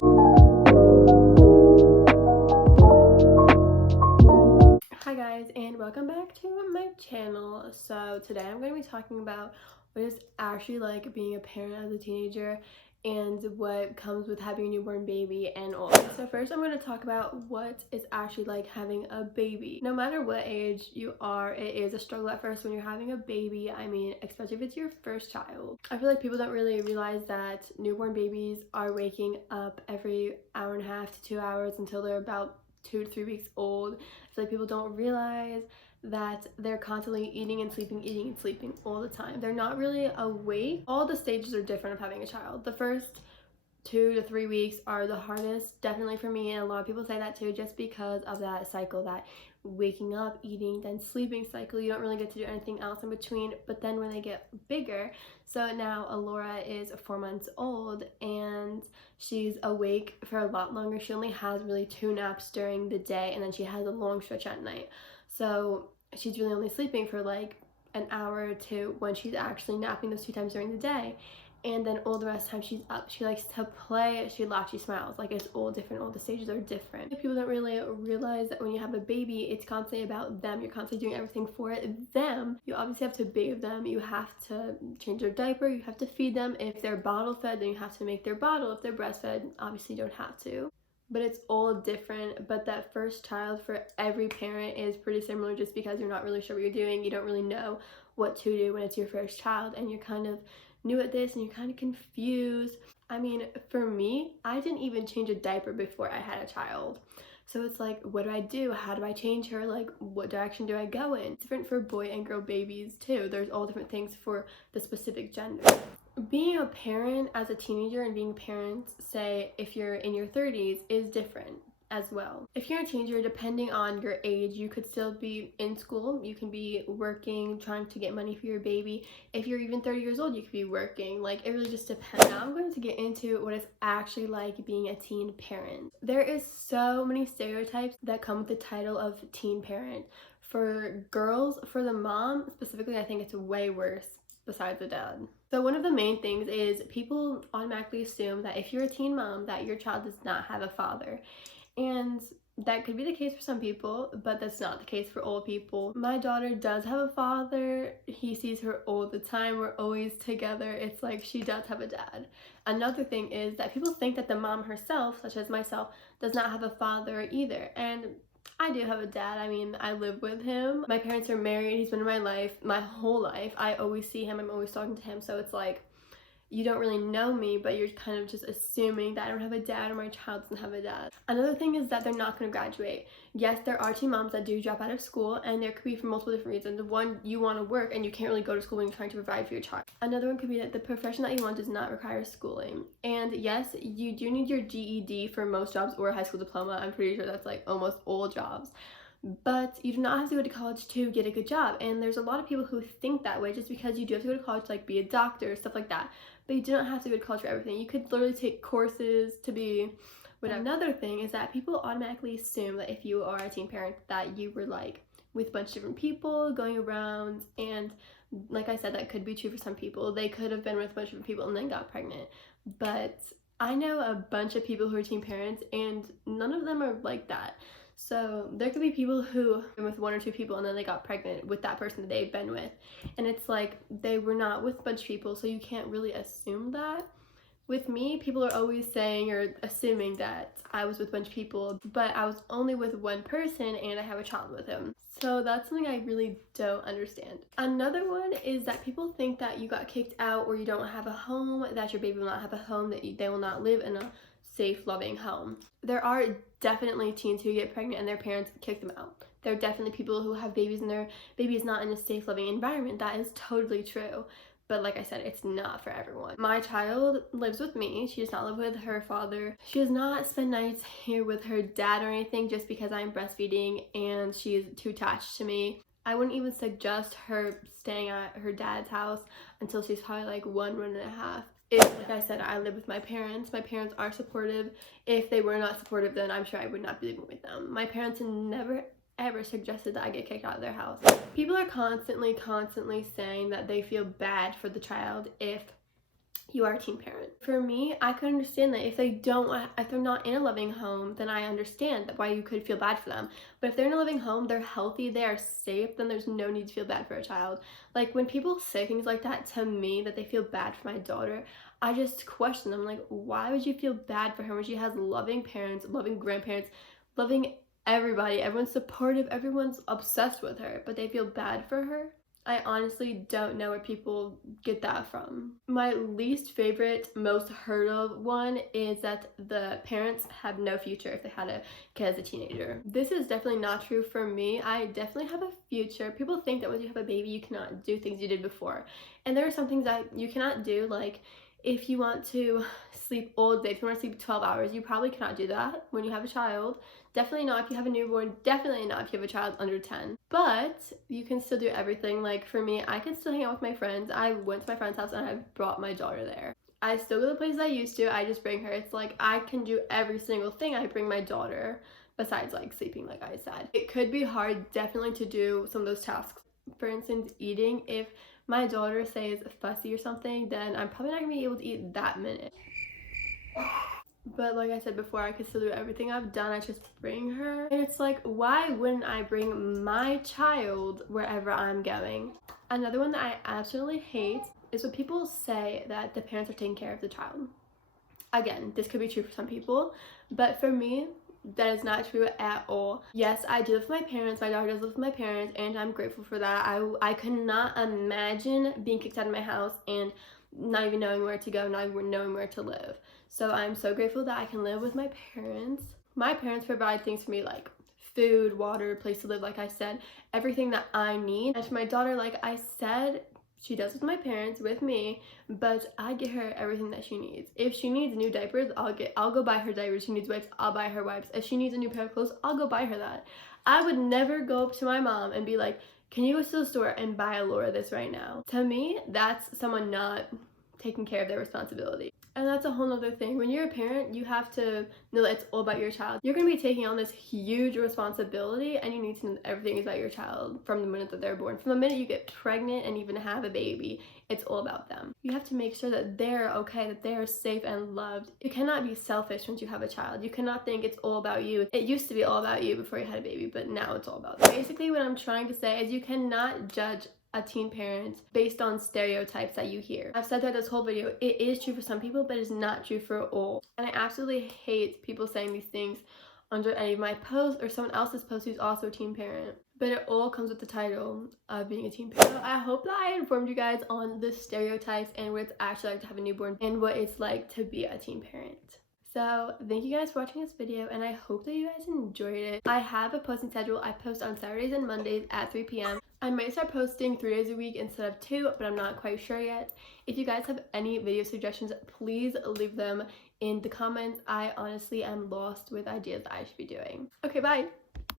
Hi guys, and welcome back to my channel. So today I'm going to be talking about what it's actually like being a parent as a teenager and what comes with having a newborn baby and all. So first I'm going to talk about what it's actually like having a baby. No matter what age you are, it is a struggle at first when you're having a baby. I mean, especially if it's your first child. I feel like people don't really realize that newborn babies are waking up every hour and a half to 2 hours until they're about 2 to 3 weeks old. I feel like people don't realize that they're constantly eating and sleeping all the time. They're not really awake. All the stages are different of having a child. The first 2 to 3 weeks are the hardest, definitely for me, and a lot of people say that too, just because of that cycle, that waking up, eating, then sleeping cycle. You don't really get to do anything else in between. But then when they get bigger, so now Alora is 4 months old and she's awake for a lot longer. She only has really 2 naps during the day, and then she has a long stretch at night. So she's really only sleeping for like an hour or 2 when she's actually napping those 2 times during the day. And then all the rest of the time she's up. She likes to play, she laughs, she smiles. Like, it's all different, all the stages are different. People don't really realize that when you have a baby, it's constantly about them. You're constantly doing everything for them. You obviously have to bathe them, you have to change their diaper, you have to feed them. If they're bottle fed, then you have to make their bottle. If they're breastfed, obviously you don't have to. But it's all different. But that first child for every parent is pretty similar, just because you're not really sure what you're doing. You don't really know what to do when it's your first child, and you're kind of new at this and you're kind of confused. I mean, for me, I didn't even change a diaper before I had a child. So it's like, what do I do? How do I change her? Like, what direction do I go in? It's different for boy and girl babies too. There's all different things for the specific gender. Being a parent as a teenager and being a parent, say, if you're in your 30s, is different as well. If you're a teenager, depending on your age, you could still be in school, you can be working, trying to get money for your baby. If you're even 30 years old, you could be working. Like, it really just depends. Now I'm going to get into what it's actually like being a teen parent. There is so many stereotypes that come with the title of teen parent. For girls, for the mom specifically, I think it's way worse besides the dad. So one of the main things is people automatically assume that if you're a teen mom, that your child does not have a father. And that could be the case for some people, but that's not the case for all people. My daughter does have a father. He sees her all the time. We're always together. It's like she does have a dad. Another thing is that people think that the mom herself, such as myself, does not have a father either. And I do have a dad. I mean, I live with him. My parents are married. He's been in my life, my whole life. I always see him. I'm always talking to him. So it's like, you don't really know me, but you're kind of just assuming that I don't have a dad or my child doesn't have a dad. Another thing is that they're not going to graduate. Yes, there are teen moms that do drop out of school, and there could be for multiple different reasons. One, you want to work and you can't really go to school when you're trying to provide for your child. Another one could be that the profession that you want does not require schooling. And yes, you do need your GED for most jobs or a high school diploma. I'm pretty sure that's like almost all jobs. But you do not have to go to college to get a good job. And there's a lot of people who think that way, just because you do have to go to college to like be a doctor, stuff like that. But you do not have to go to college for everything. You could literally take courses to be whatever. Another thing is that people automatically assume that if you are a teen parent, that you were like with a bunch of different people going around. And like I said, that could be true for some people. They could have been with a bunch of different people and then got pregnant. But I know a bunch of people who are teen parents, and none of them are like that. So there could be people who been with 1 or 2 people and then they got pregnant with that person that they've been with. And it's like, they were not with a bunch of people, so you can't really assume that. With me, people are always saying or assuming that I was with a bunch of people, but I was only with one person and I have a child with him. So that's something I really don't understand. Another one is that people think that you got kicked out or you don't have a home, that your baby will not have a home, that they will not live in a safe, loving home. There are definitely teens who get pregnant and their parents kick them out. There are definitely people who have babies and their baby is not in a safe, loving environment. That is totally true. But like I said, it's not for everyone. My child lives with me. She does not live with her father. She does not spend nights here with her dad or anything, just because I'm breastfeeding and she is too attached to me. I wouldn't even suggest her staying at her dad's house until she's probably like 1.5. If, like I said, I live with my parents are supportive. If they were not supportive, then I'm sure I would not be living with them. My parents never ever suggested that I get kicked out of their house. People are constantly saying that they feel bad for the child if you are a teen parent. For me, I could understand that if they're not in a loving home, then I understand that why you could feel bad for them. But if they're in a loving home, they're healthy, they are safe, then there's no need to feel bad for a child. Like, when people say things like that to me, that they feel bad for my daughter, I just question them, like, why would you feel bad for her when she has loving parents, loving grandparents, loving everybody, everyone's supportive, everyone's obsessed with her, but they feel bad for her? I honestly don't know where people get that from. My least favorite, most heard of one is that the parents have no future if they had a kid as a teenager. This is definitely not true for me. I definitely have a future. People think that when you have a baby, you cannot do things you did before. And there are some things that you cannot do, like if you want to sleep all day, if you want to sleep 12 hours, you probably cannot do that when you have a child. Definitely not if you have a newborn, definitely not if you have a child under 10. But you can still do everything. Like for me, I can still hang out with my friends. I went to my friend's house and I brought my daughter there. I still go to the places I used to, I just bring her. It's like I can do every single thing. I bring my daughter, besides like sleeping, like I said. It could be hard definitely to do some of those tasks. For instance, eating. If my daughter says fussy or something, then I'm probably not gonna be able to eat that minute. But like I said before, I can still do everything I've done. I just bring her. And it's like, why wouldn't I bring my child wherever I'm going? Another one that I absolutely hate is when people say that the parents are taking care of the child. Again, this could be true for some people, but for me, that is not true at all. Yes, I do live with my parents. My daughter does live with my parents, and I'm grateful for that. I could not imagine being kicked out of my house and not even knowing where to go, not even knowing where to live. So I'm so grateful that I can live with my parents. My parents provide things for me like food, water, place to live, like I said, everything that I need. And for my daughter, like I said, she does with my parents, with me, but I get her everything that she needs. If she needs new diapers, I'll go buy her diapers. If she needs wipes, I'll buy her wipes. If she needs a new pair of clothes, I'll go buy her that. I would never go up to my mom and be like, can you go to the store and buy Alora this right now? To me, that's someone not taking care of their responsibility. And that's a whole nother thing. When you're a parent, you have to know that it's all about your child. You're going to be taking on this huge responsibility, and you need to know everything about your child from the minute that they're born. From the minute you get pregnant and even have a baby, it's all about them. You have to make sure that they're okay, that they're safe and loved. You cannot be selfish once you have a child. You cannot think it's all about you. It used to be all about you before you had a baby, but now it's all about them. Basically, what I'm trying to say is you cannot judge a teen parent based on stereotypes that you hear. I've said that this whole video, it is true for some people, but it's not true for all. And I absolutely hate people saying these things under any of my posts or someone else's post who's also a teen parent. But it all comes with the title of being a teen parent. So I hope that I informed you guys on the stereotypes and what it's actually like to have a newborn and what it's like to be a teen parent. So thank you guys for watching this video, and I hope that you guys enjoyed it. I have a posting schedule. I post on Saturdays and Mondays at 3 p.m. I might start posting 3 days a week instead of 2, but I'm not quite sure yet. If you guys have any video suggestions, please leave them in the comments. I honestly am lost with ideas that I should be doing. Okay, bye!